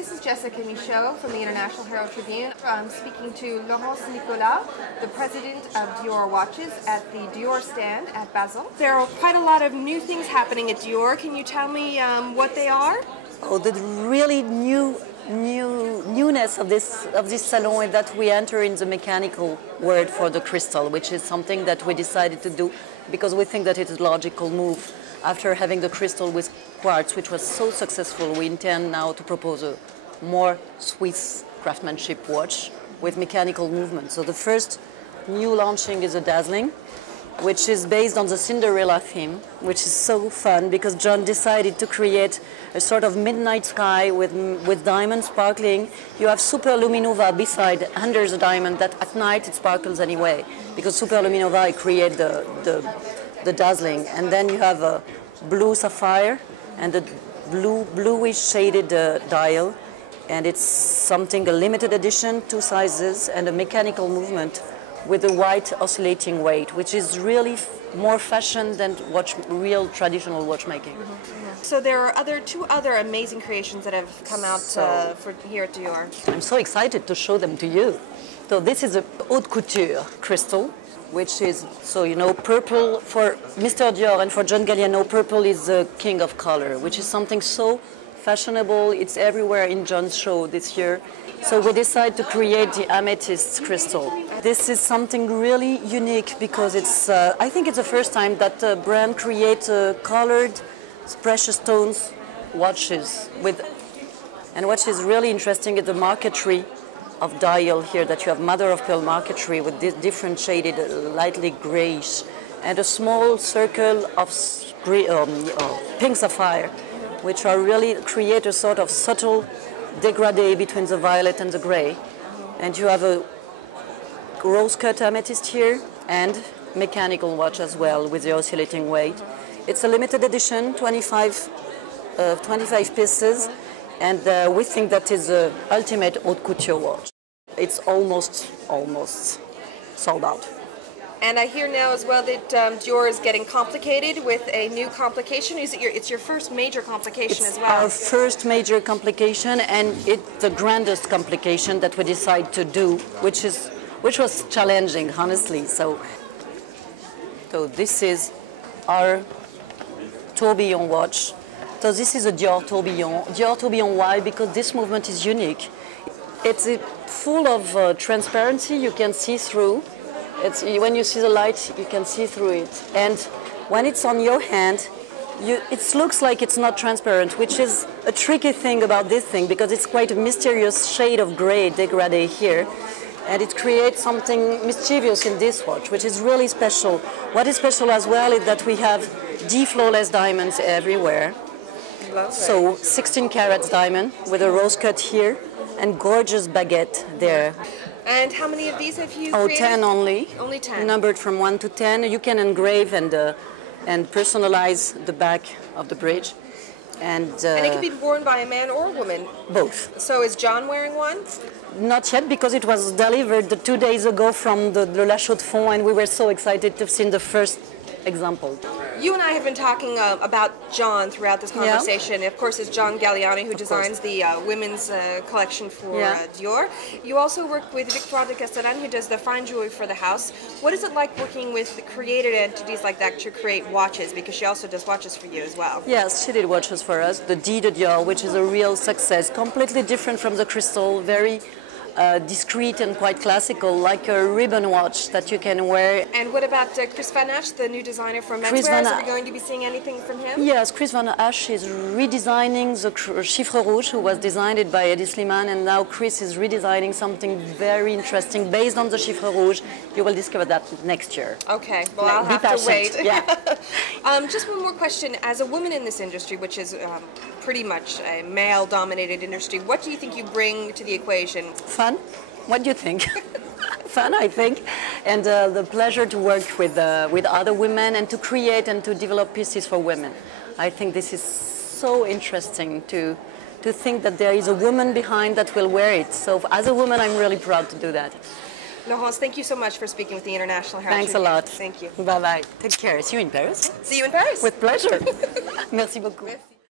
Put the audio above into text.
This is Jessica Michault from the International Herald Tribune. I'm speaking to Laurence Nicolas, the president of Dior Watches at the Dior stand at Basel. There are quite a lot of new things happening at Dior. Can you tell me what they are? Oh, the really newness of this salon is that we enter in the mechanical world for the crystal, which is something that we decided to do because we think that it is a logical move. After having the crystal with quartz, which was so successful, we intend now to propose a more Swiss craftsmanship watch with mechanical movement. So the first new launching is a dazzling, which is based on the Cinderella theme, which is so fun because John decided to create a sort of midnight sky with diamonds sparkling. You have super luminova beside under the diamond that at night it sparkles anyway, because super luminova create the dazzling. And then you have a blue sapphire and a bluish shaded dial, and it's something, a limited edition, 2 sizes, and a mechanical movement with a white oscillating weight, which is really more fashion than real traditional watchmaking. So there are two other amazing creations that have come out for here at Dior. I'm so excited to show them to you. So this is a haute couture crystal, which is, so you know, purple for Mr. Dior and for John Galliano, purple is the king of color, which is something so fashionable. It's everywhere in John's show this year. So we decided to create the amethyst crystal. This is something really unique because it's, I think it's the first time that a brand creates colored precious stones watches and what is really interesting is the marquetry of dial here, that you have mother of pearl marquetry with this different shaded, lightly grayish, and a small circle of pink sapphire, which are really create a sort of subtle dégradé between the violet and the gray. And you have a rose-cut amethyst here and mechanical watch as well with the oscillating weight. It's a limited edition, 25 pieces, and we think that is the ultimate haute couture watch. It's almost sold out. And I hear now as well that Dior is getting complicated with a new complication. It's your first major complication as well? Our first major complication, and it's the grandest complication that we decided to do, which was challenging, honestly. So this is our tourbillon watch. So this is a Dior tourbillon. Dior tourbillon, why? Because this movement is unique. It's full of transparency. You can see through. When you see the light, you can see through it. And when it's on your hand, it looks like it's not transparent, which is a tricky thing about this thing because it's quite a mysterious shade of gray dégradé here. And it creates something mischievous in this watch, which is really special. What is special as well is that we have flawless diamonds everywhere. Lovely. So 16 carats diamond with a rose cut here and gorgeous baguette there. And how many of these have you created? 10 only. Only 10. Numbered from 1 to 10. You can engrave and personalize the back of the bridge. And it can be worn by a man or a woman? Both. So is John wearing one? Not yet, because it was delivered 2 days ago from the La Chaux-de-Fonds, and we were so excited to see the first example. You and I have been talking about John throughout this conversation. Yeah. Of course, it's John Galliano who designs the women's collection for Dior. You also work with Victoire de Castellane, who does the fine jewelry for the house. What is it like working with created entities like that to create watches? Because she also does watches for you as well. Yes, she did watches for us. The D de Dior, which is a real success, completely different from the crystal, very discreet and quite classical, like a ribbon watch that you can wear. And what about Chris Van Asch, the new designer for menswear? Are we going to be seeing anything from him? Yes, Chris Van Asch is redesigning the Chiffre Rouge, who was designed by Eddie Slimane, and now Chris is redesigning something very interesting based on the Chiffre Rouge. You will discover that next year. Okay, well, I'll have to wait. Yeah. Just one more question. As a woman in this industry, which is pretty much a male-dominated industry, what do you think you bring to the equation? Fun. What do you think? Fun, I think, and the pleasure to work with other women and to create and to develop pieces for women. I think this is so interesting to think that there is a woman behind that will wear it. So as a woman, I'm really proud to do that. Laurence, thank you so much for speaking with the International Herald Tribune. Tribune. Thanks a lot. Thank you. Bye-bye. Take care. See you in Paris. See you in Paris. With pleasure. Merci beaucoup. Merci.